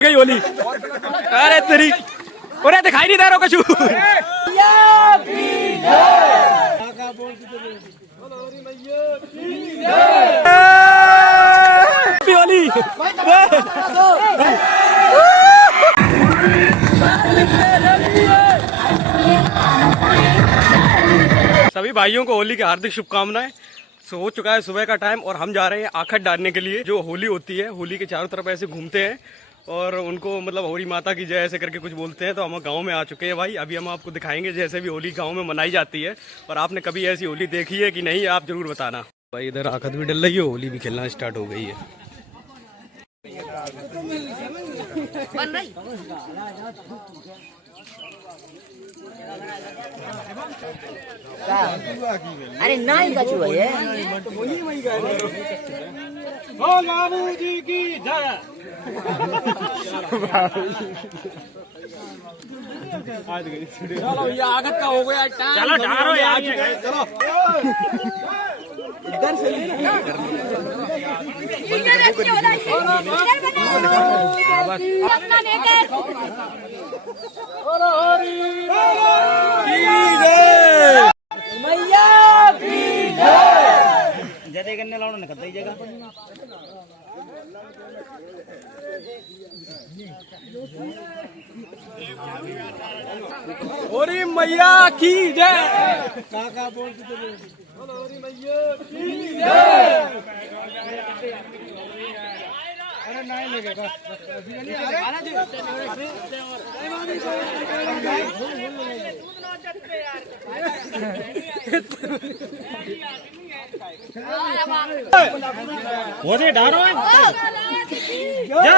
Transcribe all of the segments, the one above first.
गई होली। अरे तेरी अरे दिखाई नहीं दे रहा कछु। होली सभी भाइयों को होली की हार्दिक शुभकामनाएं। हो चुका है सुबह का टाइम और हम जा रहे हैं आखट डालने के लिए। जो होली होती है, होली के चारों तरफ ऐसे घूमते हैं और उनको मतलब होली माता की जय ऐसे करके कुछ बोलते हैं। तो हम गांव में आ चुके हैं भाई। अभी हम आपको दिखाएंगे जैसे भी होली गांव में मनाई जाती है। और आपने कभी ऐसी होली देखी है कि नहीं, आप जरूर बताना भाई। इधर आखत भी डल रही है, होली भी खेलना स्टार्ट हो गई है। अरे नहीं कछु है ये। ओ लालू जी की जय। चलो ये आगत का हो गया टाइम। चलो ढारो यार, चलो इधर से जदे गन्ने लाउन निकलता ही जगह। होरी मैया की जय। काका बोलते होरी मैया की जय। अरे नहीं लगेगा होली ढारो जय।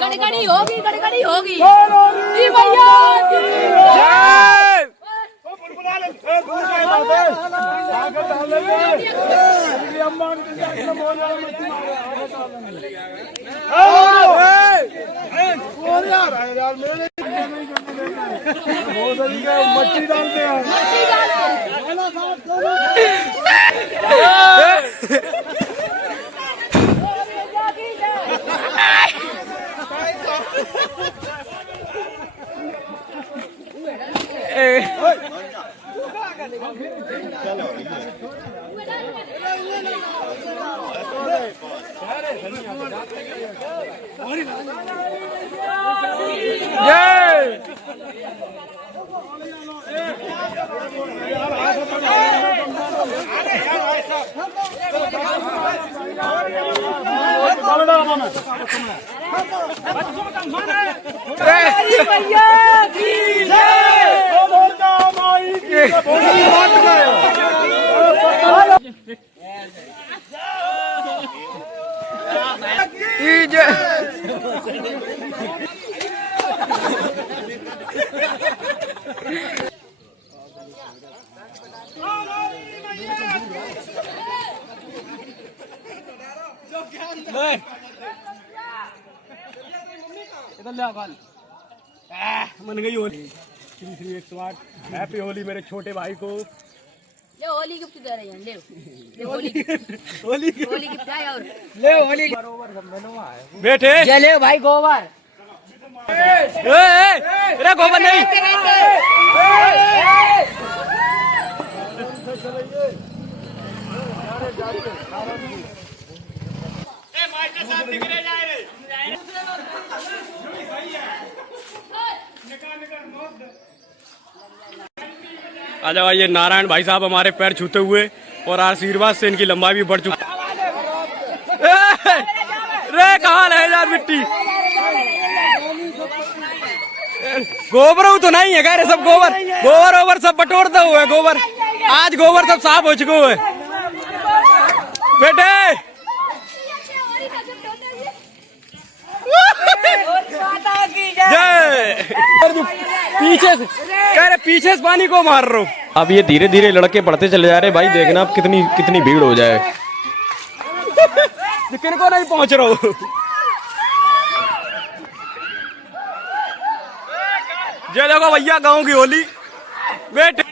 गड़गड़ी होगी, गड़गड़ी होगी। जी भैया मच्छी डालते हैं। मन गई होली। 108 हैप्पी होली मेरे छोटे भाई को। ले होली गिफ्ट दे रहे हैं। ले होली होली गिफ्ट आया। और ले होली बेटे चले भाई गोबर। अरे गोबर नहीं। आ जाओ, ये नारायण भाई साहब हमारे पैर छूते हुए और आशीर्वाद से इनकी लंबाई भी बढ़ चुकी। रे कहाँ है यार मिट्टी। गोबर तो नहीं है, कह रहे सब गोबर गोबर ओबर सब बटोरते हुए गोबर। आज गोबर सब साफ हो चुके हुए बेटे। पीछे से कह रहे पीछे से पानी को मार रहा हूँ। अब ये धीरे धीरे लड़के बढ़ते चले जा रहे भाई। देखना अब कितनी कितनी भीड़ हो जाए। किन को नहीं पहुंच रहा हूँ। ये देखो भैया गाँव की होली बेटे।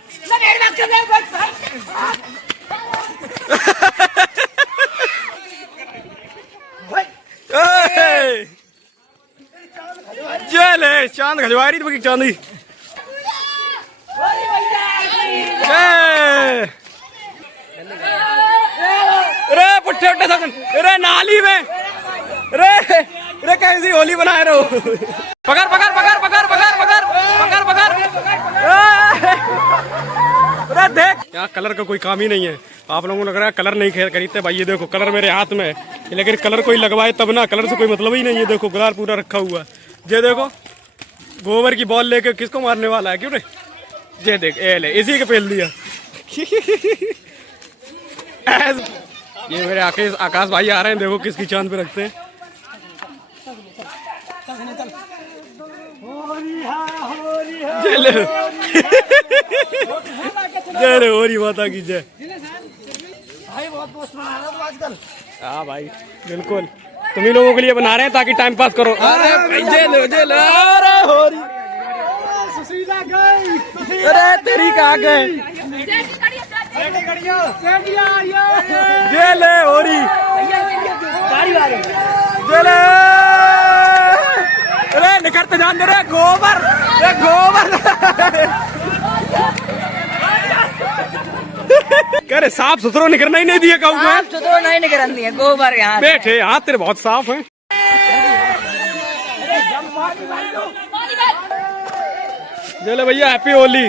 चले चांद खजवा रही थी चांदी। रे पुट्ठे उट्ठे सगन रे नाली में रे रे कैसी होली बनाए रहो। पकड़ पकड़ पकड़ पकड़ पकड़ पकड़ पकड़ पकड़। अरे देख यहाँ कलर का कोई काम ही नहीं है। आप लोगों को लग रहा है कलर नहीं खरीदते भाई, ये देखो कलर मेरे हाथ में है, लेकिन कलर कोई लगवाए तब ना, कलर से कोई मतलब ही नहीं है। देखो गुलाल पूरा रखा हुआ है। ये देखो गोबर की बॉल लेके किसको मारने वाला है, क्यों रे? ये देख ए ले इसी के पेल दिया। ये मेरे आकाश भाई आ रहे हैं, देखो किसकी चांद पे रखते हैं। जय होरी माता की जय। भाई बहुत पोस्ट बना रहा है आजकल। हाँ भाई बिल्कुल, तुम्ही लोगों के लिए बना रहे हैं ताकि टाइम पास करो। अरे अरे होरी सुशीला गई। अरे तेरी कहाँ गए? जेल होरी जेल। अरे निकलते जान दे रे गोबर, रे गोबर। करे साफ सुथरा निकलना ही नहीं दिया कहूँ मैं। साफ सुथरा नहीं निकलना दिया, गोबर यहाँ बैठे हाथ तेरे बहुत साफ हैं। चले भैया हैप्पी होली।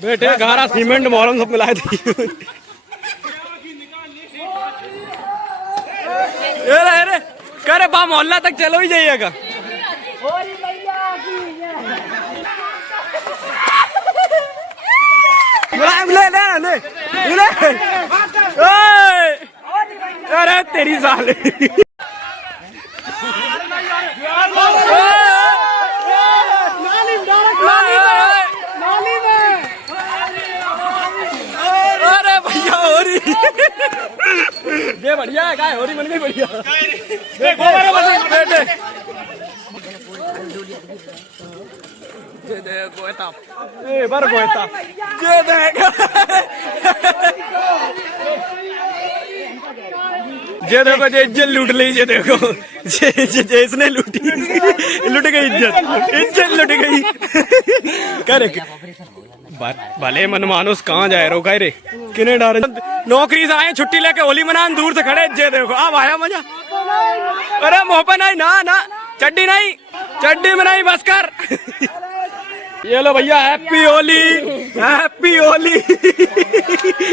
बेटे गारा सीमेंट मोहरम सब मिला दी। अरे करे बा मोहल्ला तक चलो ही जाइएगा। अरे तेरी साले अरे भैया होरी ये बढ़िया है, काय होरी बन गई बढ़िया। गोयता बर गोयता ये देख ये देखो ये इज्जत लूट ली। ये देखो इसने लूटी, लुट गई इज्जत लुट गई। करे भले मन मानुस कहाँ जाए रो कह रे किने डारे नौकरी से आए छुट्टी लेके होली मनान दूर से खड़े। जे देखो अब आया मजा। अरे मुँह पे नहीं ना ना चड्डी नहीं, चड्डी में नहीं बस कर। ये लो भैया हैप्पी होली, हैप्पी होली।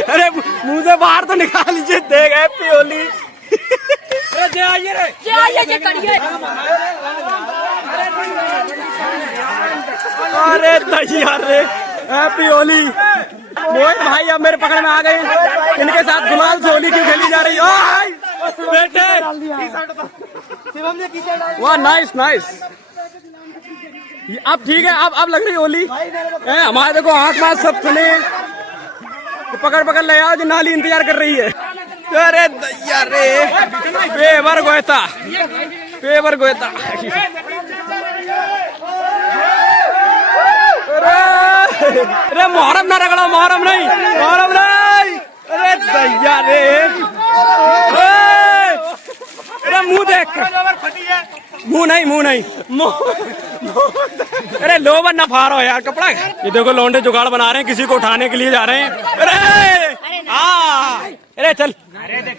अरे मुंह से बाहर तो निकाल लीजिए, देख हैप्पी होली। अरे जे आइए रे, जे आइए जे करिए। अरे दहिया रे हैप्पी होली। मोहित भाई अब मेरे पकड़ में आ गए, इनके साथ गुलाल से होली क्यों खेली जा रही है? बेटे वाह नाइस नाइस। अब ठीक है, अब लग रही होली। हमारे देखो आँख मास सब सुने तो पकड़ पकड़ ले आओ, जो नाली इंतजार कर रही है। अरे दैया रे पेवर गोयता, पेवर गोयता। अरे मोहरम ना रगड़ो, मोहरम नहीं, मोहरम नहीं। अरे दैया रे अरे मुंह देख, मुंह नहीं मुंह नहीं मुंह। अरे लोबर ना फारो यार कपड़ा। ये देखो लौंडे जुगाड़ बना रहे हैं, किसी को उठाने के लिए जा रहे हैं। अरे अरे चल,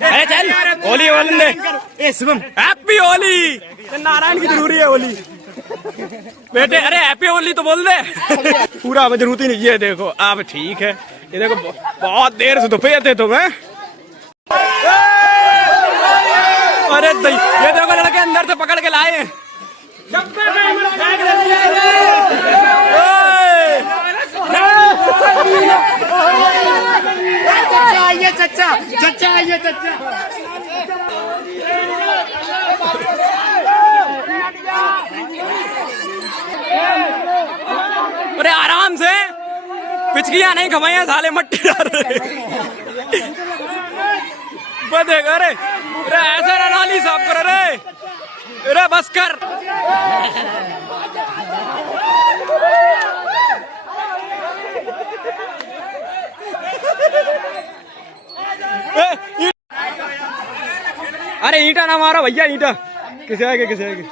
अरे चल होली बोल दे। हैप्पी होली, नारायण की जरूरी है होली बेटे। अरे हैप्पी होली तो बोल दे। पूरा अब जरूरत ही नहीं। ये देखो अब ठीक है। ये देखो बहुत देर से दुपे थे तुम्हें। अरे ये देखो लड़के अंदर से पकड़ के लाए। ये चच्चा चच्चा ये चच्चा। अरे आराम से, पिचकियां नहीं खवाइया साले मट्टी डाल रहे। अरे ऐसे ना नाली साफ कर। अरे बस कर। अरे ईंटा ना मारो भैया, ईंटा किसे आएगा किसे आएगा।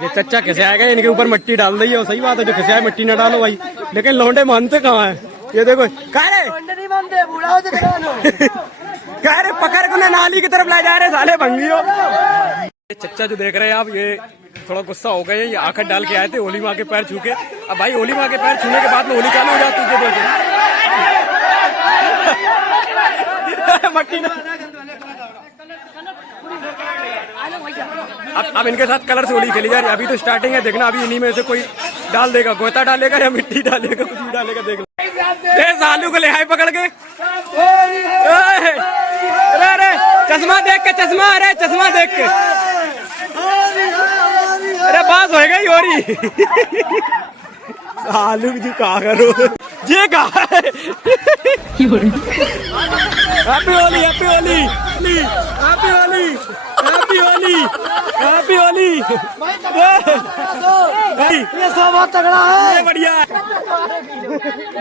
ये चच्चा कैसे आएगा, इनके ऊपर मिट्टी डाल दी है। सही बात है, जो कैसे आए मिट्टी ना डालो भाई, लेकिन लौंडे मानते कहाँ है। ये देखो कह रहे पकड़ को ना नाली की तरफ ले जा रहे साले भंगियो। चच्चा जो देख रहे हैं आप, ये थोड़ा गुस्सा हो गए। ये आखिर डाल के आए थे होली माँ के पैर छू के। अब भाई होली माँ के पैर छूने के बाद में होली चालू हो जाती है। मट्टी अब इनके साथ कलर से होली खेली जा रही है। अभी तो स्टार्टिंग है, देखना अभी इन्हीं में से कोई डाल देगा, गोता डालेगा या मिट्टी डालेगा, कुछ भी डालेगा। देख लो सालू को ले आए पकड़ के। अरे चश्मा देख के, चश्मा, अरे चश्मा देख के, अरे बात होएगा ही हो रही। सालू जी का करो ये का happy Holi, happy Holi, happy Holi, happy Holi, happy Holi. ये सब बहुत तगड़ा है, ये बढ़िया है।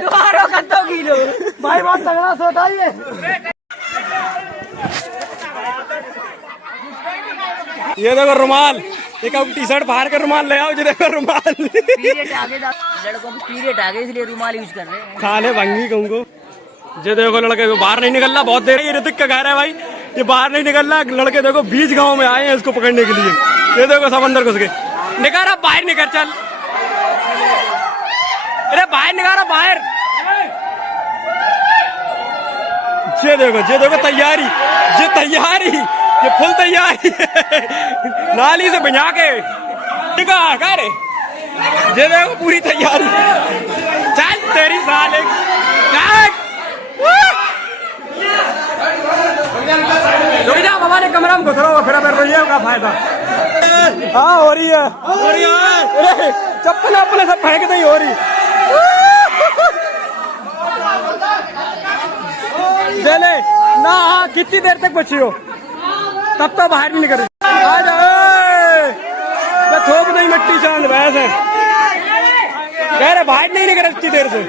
दोबारा कत्तो किलो भाई, बहुत तगड़ा सोता है। ये देखो रुमाल, एक टी शर्ट बाहर का रुमाल ले आओ। ये देखो रुमाल, पीरियड आगे, लड़कों की पीरियड आगे, इसलिए रुमाल यूज कर रहे हैं। खा ले भंगी कहूँ। ये देखो लड़के बाहर नहीं निकल रहा, बहुत देर। ये ऋतिक का कह रहा है भाई, ये बाहर नहीं निकल रहा। लड़के देखो बीच गांव में आए हैं इसको पकड़ने के लिए। ये देखो समंदर घुस गए। निकाल रहा बाहर, निकल चल, अरे बाहर निकाल रहा बाहर। ये देखो तैयारी, ये तैयारी, ये फुल तैयारी नाली से भिजा के निकाल रे। ये देखो पूरी तैयारी। चल तेरी साले हमारे कमरा में घुस रहा हो, फिर रही है का फायदा। हाँ हो रही है, अरे चप्पल अपने सब फेंक नहीं हो रही। चले ना, हाँ कितनी देर तक बची हो, तब तो बाहर नहीं निकल। आ जाओ, थोक नहीं मिट्टी चांद भैंस है, कह रहे बाहर नहीं निकल इतनी देर से।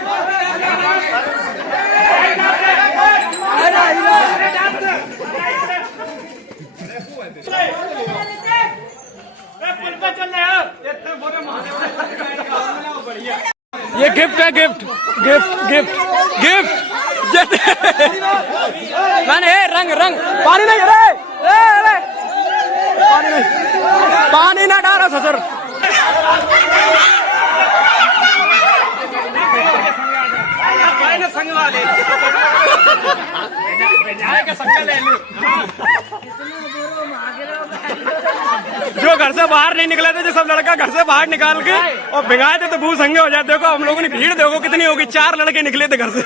ये गिफ्ट है, गिफ्ट गिफ्ट गिफ्ट गिफ्ट। मैंने रंग रंग पानी नहीं, अरे पानी नहीं, पानी ना डालो ससुर। संग वाले जो घर से बाहर नहीं निकले थे, जो सब लड़का घर से बाहर निकाल के और भिगाए थे, तो भू संगे हो जाते। देखो हम लोगों ने भीड़ देखो कितनी होगी, 4 लड़के निकले थे घर से।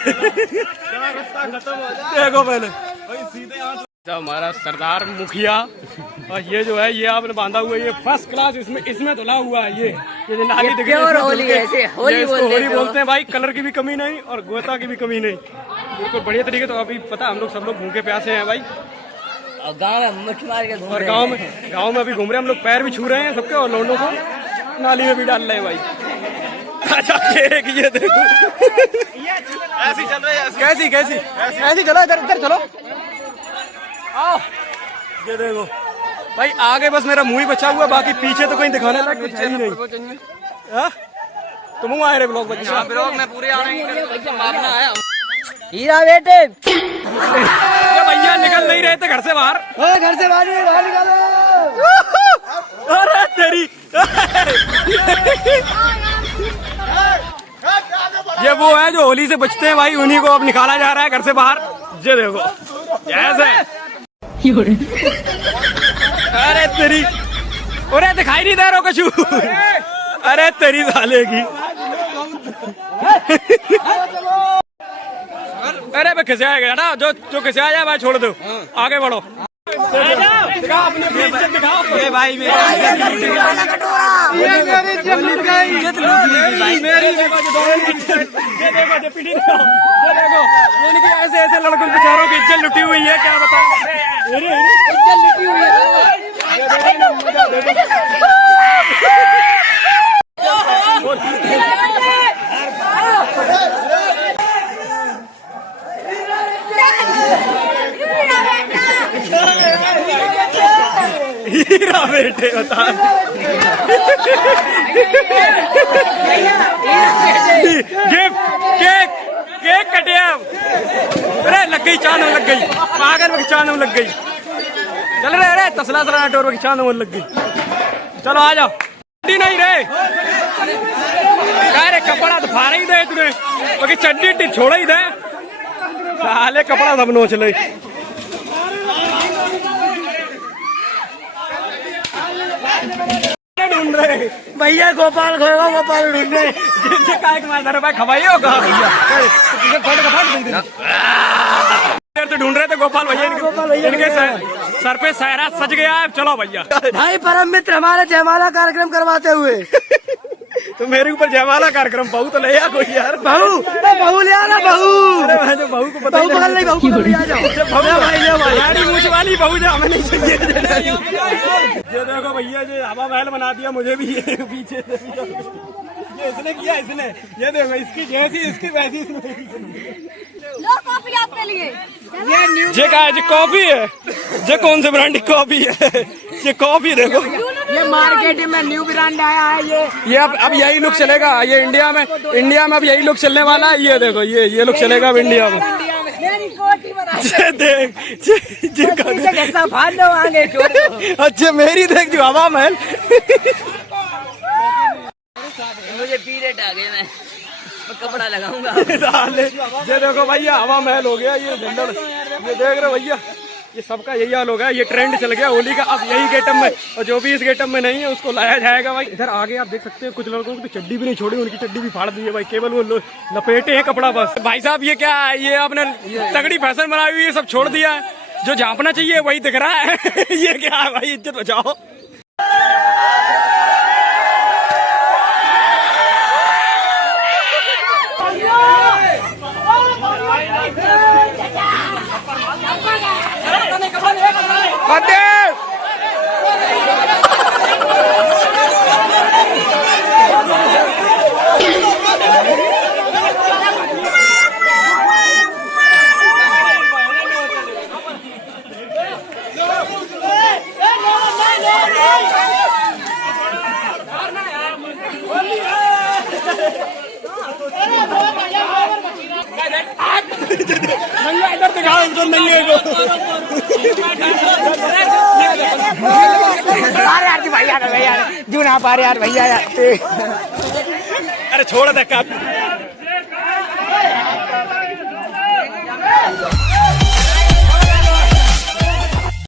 देखो पहले हमारा सरदार मुखिया, और ये जो है ये आपने बांधा हुआ है, ये फर्स्ट क्लास इसमें धुला हुआ है। ये नाली दिख रही है, होली बोलते हैं भाई। कलर की भी कमी नहीं और गोता की भी कमी नहीं, बिल्कुल बढ़िया तरीके। तो अभी पता हम लोग सब लोग भूखे प्यासे हैं भाई, गाँव में मठ मार के, और गाँव में अभी घूम रहे हैं हम लोग। पैर भी छू रहे हैं सबके, और लौंडों को नाली में भी डाल रहे हैं भाई। अच्छा ये देखो ऐसी चल रही है, कैसी चलो, इधर चलो आओ। ये देखो भाई, आगे बस मेरा मुंह ही बचा हुआ, बाकी पीछे तो कहीं दिखाने लायक कुछ है ही नहीं। तुम आए रहे ब्लॉग बच्चे, ब्लॉग में पूरे आने आया। हीरा बेटे भैया निकल नहीं रहे थे घर से बाहर, घर से बाहर निकालो। अरे तेरी ये वो है जो होली से बचते हैं भाई, उन्हीं को अब निकाला जा रहा है घर से बाहर। ये देखो ऐसे, अरे तेरी, अरे दिखाई नहीं दे रहा कुछ। अरे तेरी साले की, अरे मैं खिसे आ गया ना, जो खिसे आ जाए भाई छोड़ दो, आगे बढ़ो। दिखाओ अपनी इज्जत दिखाओ। ये भाई मेरी इज्जत लूट गई, मेरी देखो जो पीढ़ी, ये देखो इनकी ऐसे लड़कों बेचारों की इज्जत लुटी हुई है, क्या बताऊं। इज्जत लुटी हुई है। बेटे बता गिफ्ट केक केक कटे अब। अरे लग गई चांद लग गई पागल में चांद लग गई। चल रहे अरे तसला तसला टोर में चांद लग गई। चलो आ जाओ नहीं रे अरे कपड़ा तो फाड़ ही दे तूने बाकी चड्डी छोड़ ही दे साले कपड़ा सब नोच ले। ढूंढ रहे भैया गोपाल खोएगा गोपाल ढूंढ रहे जिनसे काय के मार भाई खवाइए होगा भैया तो ढूंढ रहे थे गोपाल भैया इनके सर पे सहरा सज गया है। चलो भैया भाई परम मित्र हमारे जयमाला कार्यक्रम करवाते हुए तो मेरे ऊपर जयमाला कार्यक्रम बहू तो ले आ कोई यार बहू बहू ले आना बहू। अरे मैं जो बहू को पता बहू पकड़ नहीं बहू पकड़ ले आ जाओ भाई मूछ वाली बहू जो हमें नहीं चाहिए। ये देखो भैया ये हवा महल बना दिया मुझे भी ये पीछे ये इसने किया इसने ये देखो इसकी जैसी इसकी वैसी इसने लो कॉफी आपके लिए। ये क्या है जी कॉफी है ये कौन से ब्रांड की कॉफी है ये कॉफी देखो ये मार्केट में न्यू ब्रांड आया है ये अब यही लुक चलेगा ये इंडिया में अब यही लुक चलने वाला है। ये देखो ये लुक चलेगा अब इंडिया में। मेरी कोठी बना ये देख कैसा फाड़ दो आगे अच्छा मेरी देख जो हवा महल मुझे पीरियड आ गए मैं कपड़ा लगाऊंगा। ये देखो भैया हवा महल हो गया ये जंगल ये देख रहे भैया ये सबका यही हाल हो गया। ये ट्रेंड चल गया होली का अब यही गेटअप में और जो भी इस गेटअप में नहीं है उसको लाया जाएगा भाई। इधर आगे आप देख सकते हैं कुछ लड़कों की तो चड्डी भी नहीं छोड़ी उनकी चड्डी भी फाड़ दी है भाई केवल वो लपेटे हैं कपड़ा बस। भाई साहब ये क्या है ये आपने तगड़ी फैशन बनाई हुई है सब छोड़ दिया है जो झांपना चाहिए वही दिख रहा है ये क्या है भाई इज्जत बचाओ। इधर दिखाओ इनको नहीं भैया जू ना पा रहे यार भैया यार अरे छोड़ दे